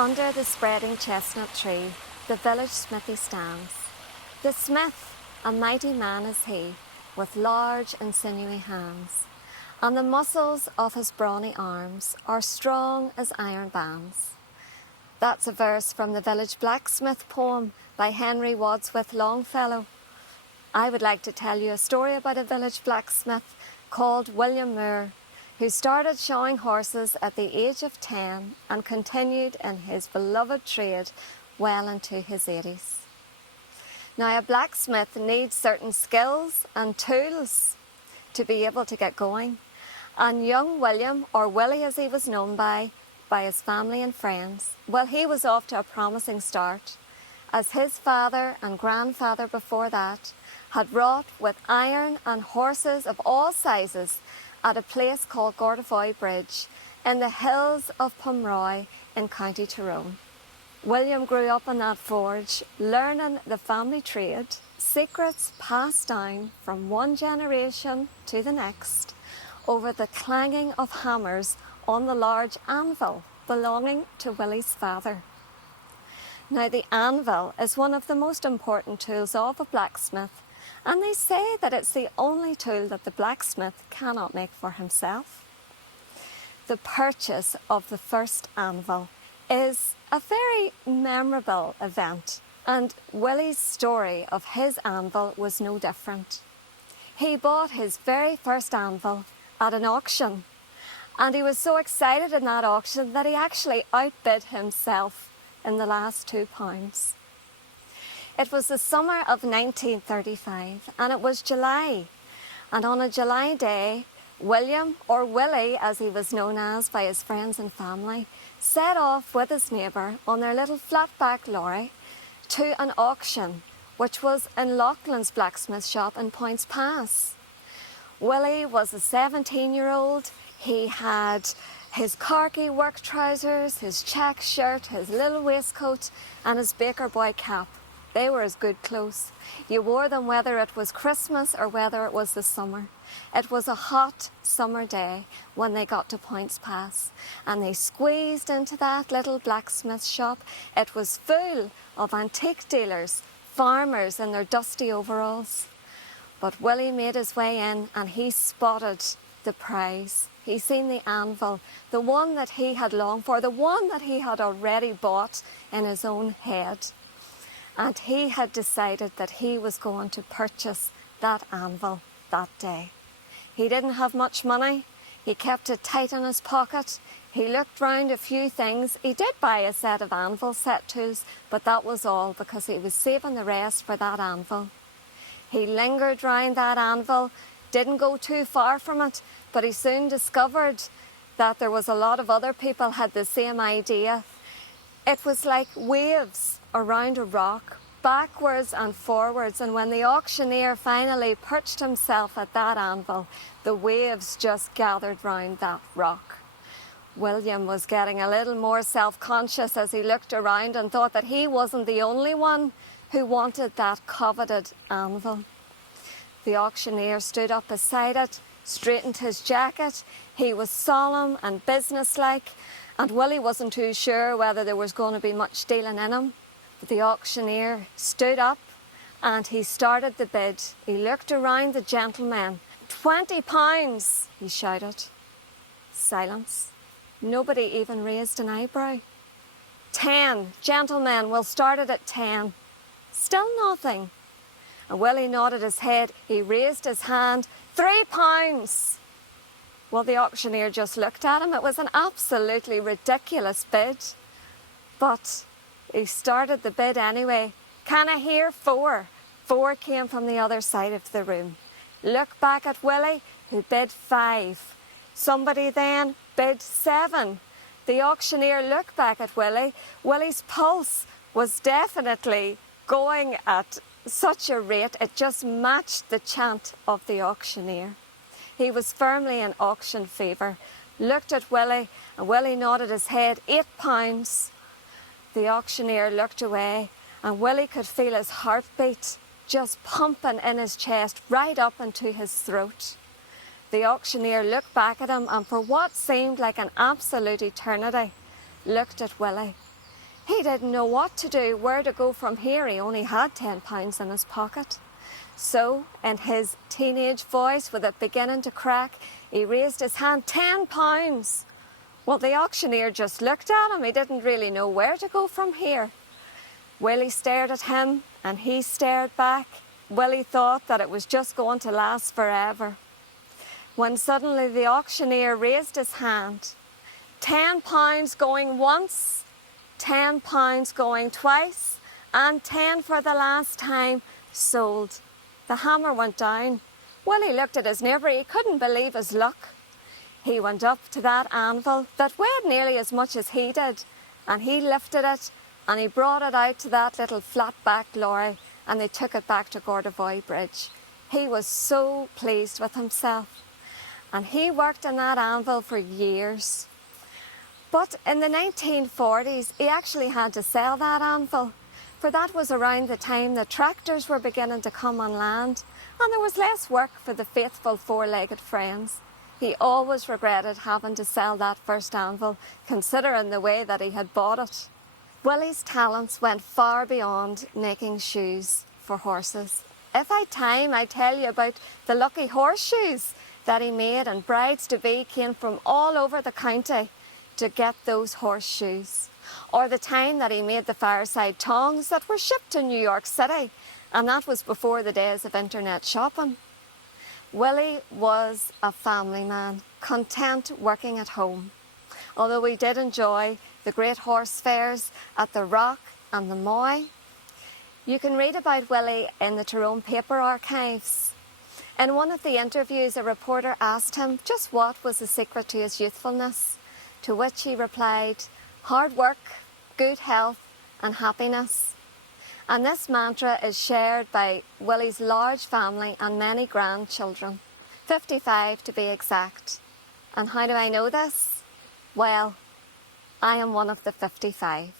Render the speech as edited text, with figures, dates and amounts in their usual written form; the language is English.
Under the spreading chestnut tree, the village smithy stands. The smith, a mighty man is he, with large and sinewy hands, and the muscles of his brawny arms are strong as iron bands. That's a verse from the village blacksmith poem by Henry Wadsworth Longfellow. I would like to tell you a story about a village blacksmith called William Moore, who started showing horses at the age of 10 and continued in his beloved trade well into his 80s. Now, a blacksmith needs certain skills and tools to be able to get going, and young William, or Willie as he was known by his family and friends, well, he was off to a promising start, as his father and grandfather before that had wrought with iron and horses of all sizes at a place called Gortavoy Bridge in the hills of Pomeroy in County Tyrone. William grew up in that forge, learning the family trade, secrets passed down from one generation to the next over the clanging of hammers on the large anvil belonging to Willie's father. Now, the anvil is one of the most important tools of a blacksmith, and they say that it's the only tool that the blacksmith cannot make for himself. The purchase of the first anvil is a very memorable event, and Willie's story of his anvil was no different. He bought his very first anvil at an auction, and he was so excited in that auction that he actually outbid himself in the last £2. It was the summer of 1935, and it was July. And on a July day, William, or Willie as he was known as by his friends and family, set off with his neighbour on their little flatback lorry to an auction, which was in Loughlin's blacksmith shop in Points Pass. Willie was a 17-year-old. He had his khaki work trousers, his check shirt, his little waistcoat, and his baker boy cap. They were his good clothes. You wore them whether it was Christmas or whether it was the summer. It was a hot summer day when they got to Points Pass, and they squeezed into that little blacksmith shop. It was full of antique dealers, farmers in their dusty overalls. But Willie made his way in, and he spotted the prize. He seen the anvil, the one that he had longed for, the one that he had already bought in his own head. And he had decided that he was going to purchase that anvil that day. He didn't have much money. He kept it tight in his pocket. He looked round a few things. He did buy a set of anvil set tools, but that was all, because he was saving the rest for that anvil. He lingered round that anvil, didn't go too far from it, but he soon discovered that there was a lot of other people had the same idea. It was like waves around a rock, backwards and forwards, and when the auctioneer finally perched himself at that anvil, the waves just gathered round that rock. William was getting a little more self-conscious as he looked around and thought that he wasn't the only one who wanted that coveted anvil. The auctioneer stood up beside it, straightened his jacket. He was solemn and businesslike, and Willie wasn't too sure whether there was going to be much dealing in him. But the auctioneer stood up and he started the bid. He looked around the gentlemen. £20, he shouted. Silence. Nobody even raised an eyebrow. 10, gentlemen, we'll start it at 10. Still nothing. And Willie nodded his head. He raised his hand. £3. Well, the auctioneer just looked at him. It was an absolutely ridiculous bid. But he started the bid anyway. Can I hear 4? 4 came from the other side of the room. Look back at Willie, who bid 5. Somebody then bid 7. The auctioneer looked back at Willie. Willie's pulse was definitely going at such a rate, it just matched the chant of the auctioneer. He was firmly in auction fever. Looked at Willie, and Willie nodded his head. £8. The auctioneer looked away, and Willie could feel his heartbeat just pumping in his chest right up into his throat. The auctioneer looked back at him, and for what seemed like an absolute eternity, looked at Willie. He didn't know what to do, where to go from here. He only had £10 in his pocket. So, in his teenage voice, with it beginning to crack, he raised his hand. £10! Well, the auctioneer just looked at him. He didn't really know where to go from here. Willie stared at him and he stared back. Willie thought that it was just going to last forever. When suddenly the auctioneer raised his hand. £10 going once, £10 going twice, and 10 for the last time, sold. The hammer went down. Willie looked at his neighbour. He couldn't believe his luck. He went up to that anvil that weighed nearly as much as he did, and he lifted it and he brought it out to that little flat-backed lorry, and they took it back to Gortavoy Bridge. He was so pleased with himself, and he worked on that anvil for years. But in the 1940s, he actually had to sell that anvil, for that was around the time the tractors were beginning to come on land, and there was less work for the faithful four-legged friends. He always regretted having to sell that first anvil, considering the way that he had bought it. Willie's talents went far beyond making shoes for horses. If I had time, I tell you about the lucky horseshoes that he made, and brides-to-be came from all over the county to get those horseshoes. Or the time that he made the fireside tongs that were shipped to New York City, and that was before the days of internet shopping. Willie was a family man, content working at home. Although he did enjoy the great horse fairs at the Rock and the Moy. You can read about Willie in the Tyrone paper archives. In one of the interviews, a reporter asked him just what was the secret to his youthfulness, to which he replied, hard work, good health and happiness. And this mantra is shared by Willie's large family and many grandchildren, 55 to be exact. And how do I know this? Well, I am one of the 55.